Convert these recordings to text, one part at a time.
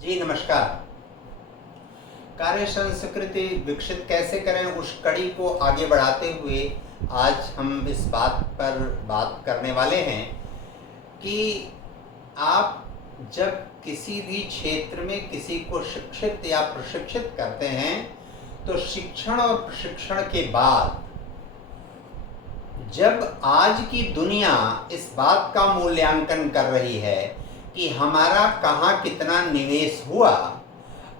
जी नमस्कार। कार्य संस्कृति विकसित कैसे करें, उस कड़ी को आगे बढ़ाते हुए आज हम इस बात पर बात करने वाले हैं कि आप जब किसी भी क्षेत्र में किसी को शिक्षित या प्रशिक्षित करते हैं तो शिक्षण और प्रशिक्षण के बाद जब आज की दुनिया इस बात का मूल्यांकन कर रही है कि हमारा कहाँ कितना निवेश हुआ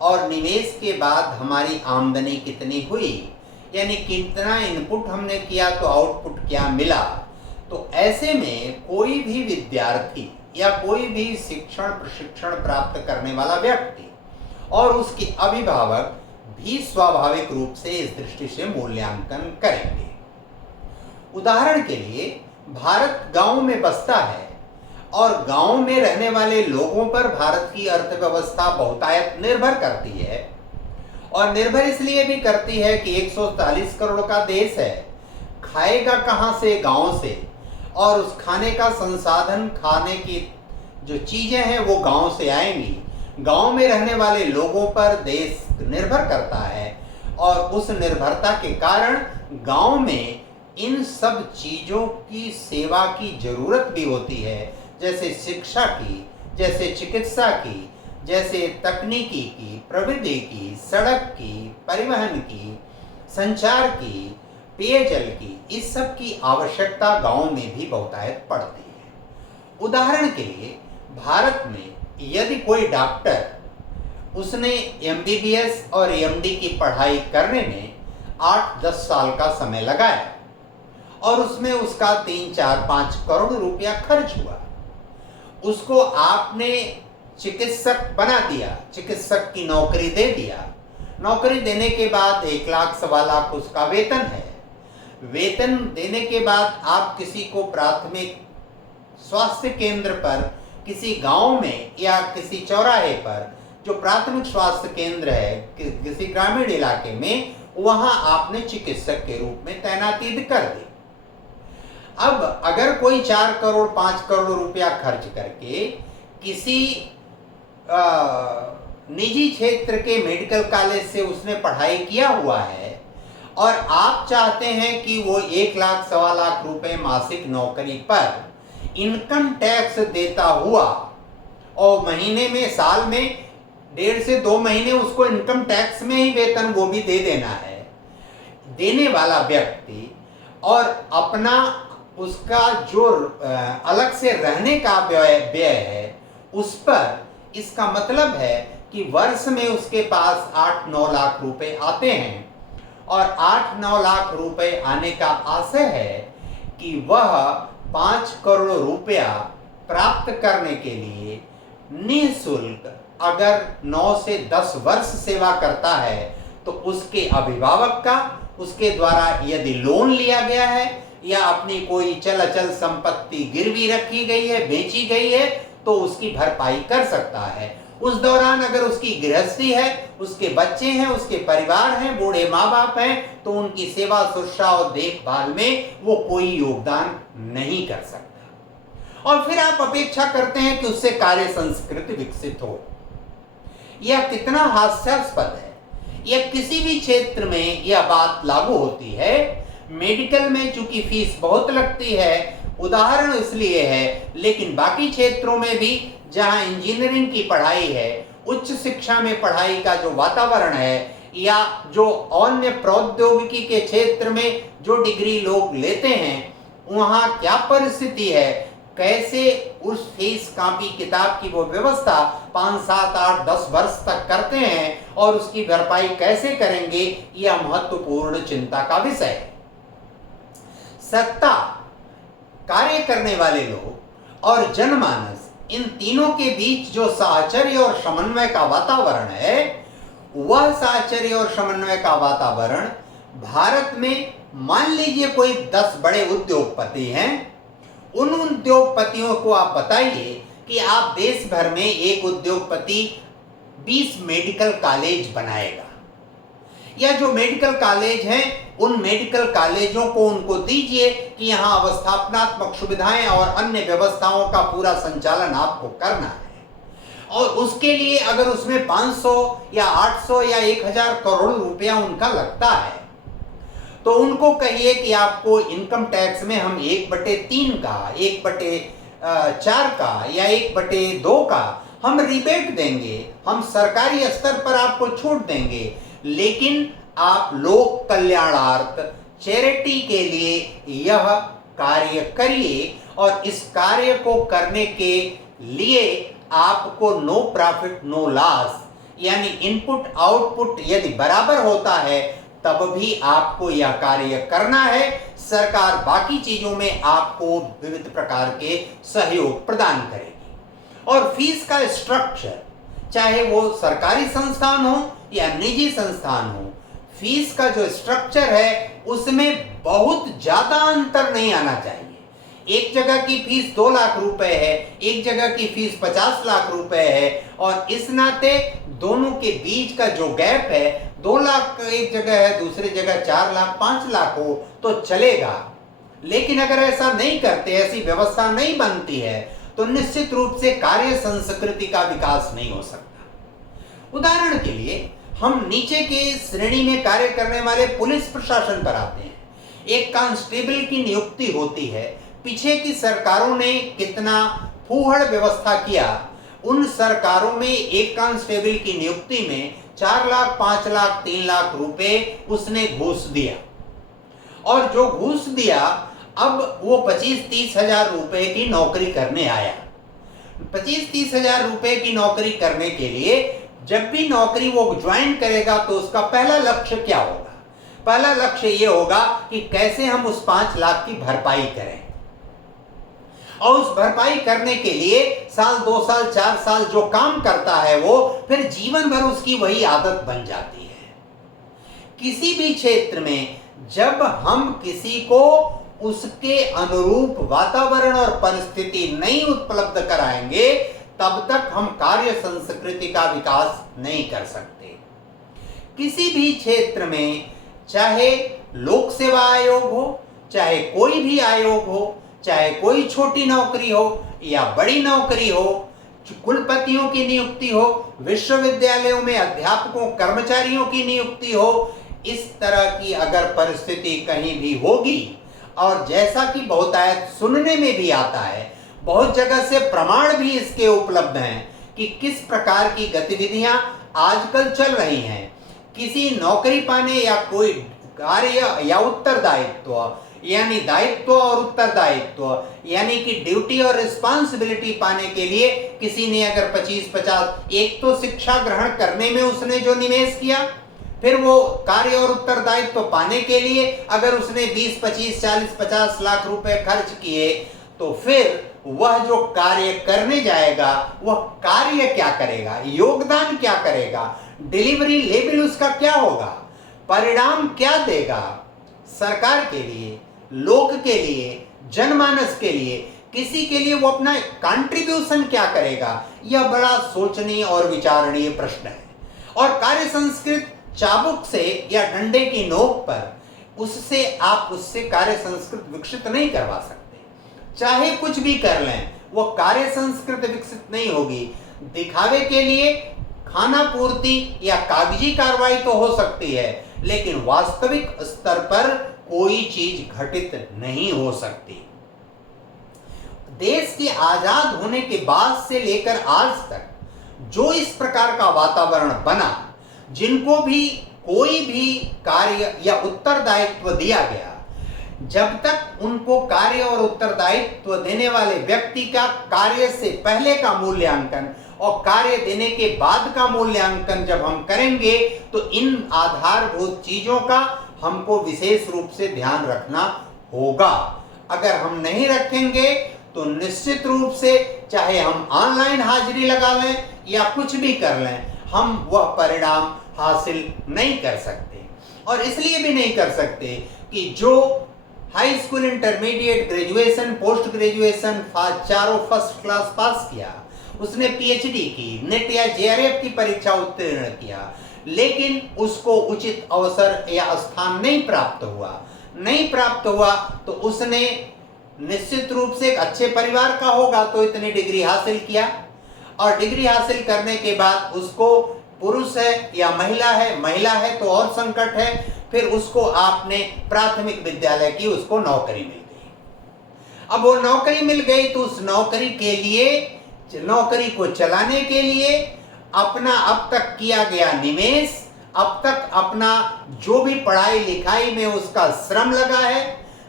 और निवेश के बाद हमारी आमदनी कितनी हुई, यानी कितना इनपुट हमने किया तो आउटपुट क्या मिला, तो ऐसे में कोई भी विद्यार्थी या कोई भी शिक्षण प्रशिक्षण प्राप्त करने वाला व्यक्ति और उसके अभिभावक भी स्वाभाविक रूप से इस दृष्टि से मूल्यांकन करेंगे। उदाहरण के लिए भारत गांव में बसता है और गांव में रहने वाले लोगों पर भारत की अर्थव्यवस्था बहुतायत निर्भर करती है और निर्भर इसलिए भी करती है कि 140 करोड़ का देश है, खाएगा कहां से? गांव से। और उस खाने का संसाधन, खाने की जो चीजें हैं वो गांव से आएंगी। गांव में रहने वाले लोगों पर देश निर्भर करता है और उस निर्भरता के कारण गांव में इन सब चीजों की सेवा की जरूरत भी होती है, जैसे शिक्षा की, जैसे चिकित्सा की, जैसे तकनीकी की, प्रविधि की, सड़क की, परिवहन की, संचार की, पेयजल की, इस सब की आवश्यकता गांव में भी बहुतायत पड़ती है। उदाहरण के लिए भारत में यदि कोई डॉक्टर उसने एमबीबीएस और एमडी की पढ़ाई करने में 8-10 साल का समय लगाया और उसमें उसका 3-4-5 करोड़ रुपया खर्च हुआ, उसको आपने चिकित्सक बना दिया, चिकित्सक की नौकरी दे दिया। नौकरी देने के बाद 1 लाख 1.25 लाख उसका वेतन है। वेतन देने के बाद आप किसी को प्राथमिक स्वास्थ्य केंद्र पर किसी गांव में या किसी चौराहे पर जो प्राथमिक स्वास्थ्य केंद्र है किसी ग्रामीण इलाके में, वहां आपने चिकित्सक के रूप में तैनाती कर दी। अब अगर कोई 4 करोड़ 5 करोड़ रुपया खर्च करके किसी निजी क्षेत्र के मेडिकल कॉलेज से उसने पढ़ाई किया हुआ है और आप चाहते हैं कि वो 1 लाख 1.25 लाख रुपए मासिक नौकरी पर इनकम टैक्स देता हुआ और महीने में, साल में 1.5 से 2 महीने उसको इनकम टैक्स में ही वेतन वो भी दे देना है, देने वाला व्यक्ति, और अपना उसका जो अलग से रहने का व्यय है उस पर, इसका मतलब है कि वर्ष में उसके पास 8-9 लाख रुपए आते हैं और 8-9 लाख रुपए आने का आशय है कि वह 5 करोड़ रुपया प्राप्त करने के लिए निःशुल्क अगर 9 से 10 वर्ष सेवा करता है तो उसके अभिभावक का, उसके द्वारा यदि लोन लिया गया है या अपनी कोई चल अचल संपत्ति गिरवी रखी गई है, बेची गई है, तो उसकी भरपाई कर सकता है। उस दौरान अगर उसकी गृहस्थी है, उसके बच्चे हैं, उसके परिवार हैं, बूढ़े माँ बाप हैं, तो उनकी सेवा शुश्रूषा और देखभाल में वो कोई योगदान नहीं कर सकता। और फिर आप अपेक्षा करते हैं कि उससे कार्य संस्कृति विकसित हो। यह कितना हास्यास्पद है। यह किसी भी क्षेत्र में यह बात लागू होती है। मेडिकल में चूंकि फीस बहुत लगती है, उदाहरण इसलिए है, लेकिन बाकी क्षेत्रों में भी जहां इंजीनियरिंग की पढ़ाई है, उच्च शिक्षा में पढ़ाई का जो वातावरण है, या जो अन्य प्रौद्योगिकी के क्षेत्र में जो डिग्री लोग लेते हैं, वहां क्या परिस्थिति है, कैसे उस फीस कापी किताब की वो व्यवस्था 5, 7, 8, 10 वर्ष तक करते हैं और उसकी भरपाई कैसे करेंगे, यह महत्वपूर्ण चिंता का विषय है। सत्ता, कार्य करने वाले लोग और जनमानस, इन तीनों के बीच जो साहचर्य और समन्वय का वातावरण है, वह साहचर्य और समन्वय का वातावरण भारत में, मान लीजिए कोई 10 बड़े उद्योगपति हैं, उन उद्योगपतियों को आप बताइए कि आप देश भर में एक उद्योगपति 20 मेडिकल कॉलेज बनाएगा, या जो मेडिकल कॉलेज हैं उन मेडिकल कॉलेजों को उनको दीजिए कि यहाँ अवस्थापनात्मक सुविधाएं और अन्य व्यवस्थाओं का पूरा संचालन आपको करना है। और उसके लिए अगर उसमें 500 या 800 या 1000 करोड़ रुपया उनका लगता है, तो उनको कहिए कि आपको इनकम टैक्स में हम 1/3 का, 1/4 का या 1/2 का हम रिबेट देंगे, हम सरकारी स्तर पर आपको छूट देंगे, लेकिन आप लोक कल्याणार्थ चैरिटी के लिए यह कार्य करिए, और इस कार्य को करने के लिए आपको नो प्रॉफिट नो लॉस, यानी इनपुट आउटपुट यदि बराबर होता है तब भी आपको यह कार्य करना है। सरकार बाकी चीजों में आपको विविध प्रकार के सहयोग प्रदान करेगी। और फीस का स्ट्रक्चर, चाहे वो सरकारी संस्थान हो या निजी संस्थान हो, फीस का जो स्ट्रक्चर है उसमें बहुत ज्यादा अंतर नहीं आना चाहिए। एक जगह की फीस 2 लाख रुपए है, एक जगह की फीस 50 लाख रुपए है, और इस नाते दोनों के बीच का जो गैप है 2 लाख एक जगह है, दूसरी जगह 4 लाख 5 लाख हो तो चलेगा। लेकिन अगर ऐसा नहीं करते, ऐसी व्यवस्था नहीं बनती है, तो निश्चित रूप से कार्य संस्कृति का विकास नहीं हो सकता। उदाहरण के लिए हम नीचे के श्रेणी में कार्य करने वाले पुलिस प्रशासन पर आते हैं। एक कांस्टेबल की नियुक्ति होती है। पीछे की सरकारों ने कितना फूहड़ व्यवस्था किया। उन सरकारों में एक कांस्टेबल की नियुक्ति में 4 लाख 5 लाख 3 लाख रुपए उसने घूस दिया, और जो घूस दिया अब वो 25-30 हजार रुपए की नौकरी करने आया। 25-30 हजार रुपए की नौकरी करने के लिए जब भी नौकरी वो ज्वाइन करेगा तो उसका पहला लक्ष्य क्या होगा? पहला लक्ष्य ये होगा कि कैसे हम उस 5 लाख की भरपाई करें, और उस भरपाई करने के लिए साल 2 साल 4 साल जो काम करता है वो फिर जीवन भर उसकी वही आदत बन जाती है। किसी भी क्षेत्र में जब हम किसी को उसके अनुरूप वातावरण और परिस्थिति नहीं उपलब्ध कराएंगे, तब तक हम कार्य संस्कृति का विकास नहीं कर सकते। किसी भी क्षेत्र में, चाहे लोक सेवा आयोग हो, चाहे कोई भी आयोग हो, चाहे कोई छोटी नौकरी हो या बड़ी नौकरी हो, कुलपतियों की नियुक्ति हो, विश्वविद्यालयों में अध्यापकों कर्मचारियों की नियुक्ति हो, इस तरह की अगर परिस्थिति कहीं भी होगी, और जैसा कि बहुतायत सुनने में भी आता है, बहुत जगह से प्रमाण भी इसके उपलब्ध हैं कि किस प्रकार की गतिविधियां आजकल चल रही हैं। किसी नौकरी पाने या कोई कार्य या उत्तरदायित्व, यानी दायित्व और उत्तरदायित्व, यानी कि ड्यूटी और रिस्पांसिबिलिटी पाने के लिए किसी ने अगर 25-50, एक तो शिक्षा ग्रहण करने में उसने जो निवेश किया, फिर वो कार्य और उत्तरदायित्व पाने के लिए अगर उसने 20, 25, 40, 50 लाख रुपए खर्च किए, तो फिर वह जो कार्य करने जाएगा वह कार्य क्या करेगा, योगदान क्या करेगा, डिलीवरी लेवल उसका क्या होगा, परिणाम क्या देगा सरकार के लिए, लोक के लिए, जनमानस के लिए, किसी के लिए वो अपना कंट्रीब्यूशन क्या करेगा, यह बड़ा सोचनीय और विचारणीय प्रश्न है। और कार्य संस्कृत चाबुक से या डंडे की नोक पर उससे आप उससे कार्य संस्कृत विकसित नहीं करवा सकते। चाहे कुछ भी कर लें, वो कार्य संस्कृत विकसित नहीं होगी। दिखावे के लिए खाना पूर्ति या कागजी कार्रवाई तो हो सकती है, लेकिन वास्तविक स्तर पर कोई चीज घटित नहीं हो सकती। देश के आजाद होने के बाद से लेकर आज तक जो इस प्रकार का वातावरण बना, जिनको भी कोई भी कार्य या उत्तरदायित्व दिया गया, जब तक उनको कार्य और उत्तरदायित्व देने वाले व्यक्ति का कार्य से पहले का मूल्यांकन और कार्य देने के बाद का मूल्यांकन जब हम करेंगे, तो इन आधारभूत चीजों का हमको विशेष रूप से ध्यान रखना होगा। अगर हम नहीं रखेंगे तो निश्चित रूप से चाहे हम ऑनलाइन हाजिरी लगा लें या कुछ भी कर लें, हम वह परिणाम हासिल नहीं कर सकते। और इसलिए भी नहीं कर सकते कि जो high school, intermediate, graduation, post graduation चारों फर्स्ट क्लास पास किया, उसने पीएचडी की, नेट या जेआरएफ की परीक्षा उत्तीर्ण किया, लेकिन उसको उचित अवसर या स्थान नहीं प्राप्त हुआ, तो उसने निश्चित रूप से एक अच्छे परिवार का होगा तो इतनी डिग्री हासिल किया, और डिग्री हासिल करने के बाद उसको पुरुष है या महिला है तो और संकट है, फिर उसको आपने प्राथमिक विद्यालय की उसको नौकरी मिल गई। अब वो नौकरी मिल गई तो उस नौकरी के लिए, नौकरी को चलाने के लिए अपना अब तक किया गया निवेश, अब तक अपना जो भी पढ़ाई लिखाई में उसका श्रम लगा है,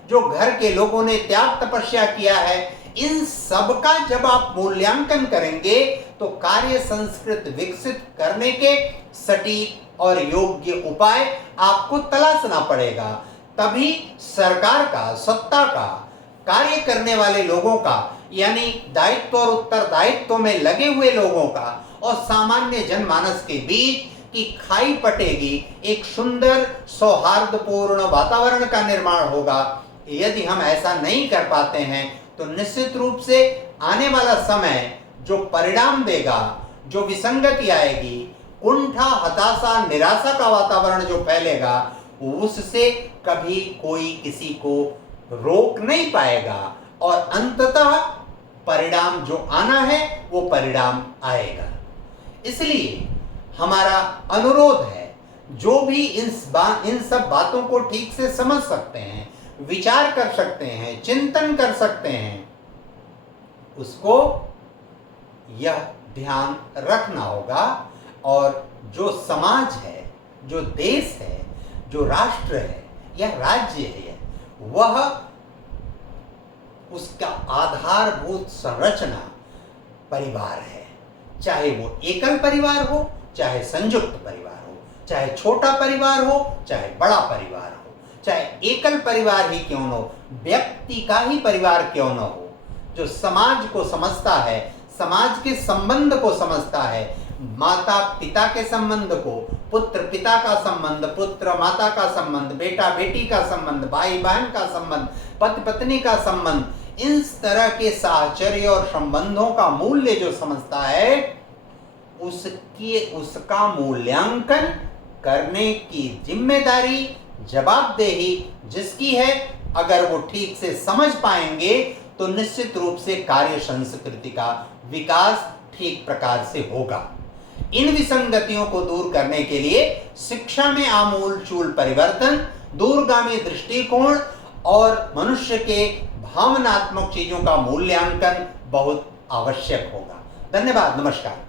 जो घर के लोगों ने त्याग तपस्या किया है, इन सब का जब आप मूल्यांकन करेंगे तो कार्य संस्कृति विकसित करने के सटीक और योग्य उपाय आपको तलाशना पड़ेगा। तभी सरकार का, सत्ता का, कार्य करने वाले लोगों का, यानी दायित्व और उत्तरदायित्व में लगे हुए लोगों का और सामान्य जनमानस के बीच की खाई पटेगी, एक सुंदर सौहार्दपूर्ण वातावरण का निर्माण होगा। यदि हम ऐसा नहीं कर पाते हैं तो निश्चित रूप से आने वाला समय जो परिणाम देगा, जो विसंगति आएगी, कुंठा, हताशा, निराशा का वातावरण जो फैलेगा, उससे कभी कोई किसी को रोक नहीं पाएगा और अंततः परिणाम जो आना है वो परिणाम आएगा। इसलिए हमारा अनुरोध है, जो भी इन सब बातों को ठीक से समझ सकते हैं, विचार कर सकते हैं, चिंतन कर सकते हैं, उसको यह ध्यान रखना होगा। और जो समाज है, जो देश है, जो राष्ट्र है या राज्य है, वह उसका आधारभूत संरचना परिवार है। चाहे वो एकल परिवार हो, चाहे संयुक्त परिवार हो, चाहे छोटा परिवार हो, चाहे बड़ा परिवार हो, चाहे एकल परिवार ही क्यों न हो, व्यक्ति का ही परिवार क्यों न हो, जो समाज को समझता है, समाज के संबंध को समझता है, माता पिता के संबंध को, पुत्र पिता का संबंध, पुत्र माता का संबंध, बेटा बेटी का संबंध, भाई बहन का संबंध, पति पत्नी का संबंध, इस तरह के साहचर्य और संबंधों का मूल्य जो समझता है, उसका मूल्यांकन करने की जिम्मेदारी, जवाबदेही जिसकी है, अगर वो ठीक से समझ पाएंगे तो निश्चित रूप से कार्य संस्कृति का विकास ठीक प्रकार से होगा। इन विसंगतियों को दूर करने के लिए शिक्षा में आमूलचूल परिवर्तन, दूरगामी दृष्टिकोण और मनुष्य के भावनात्मक चीजों का मूल्यांकन बहुत आवश्यक होगा। धन्यवाद, नमस्कार।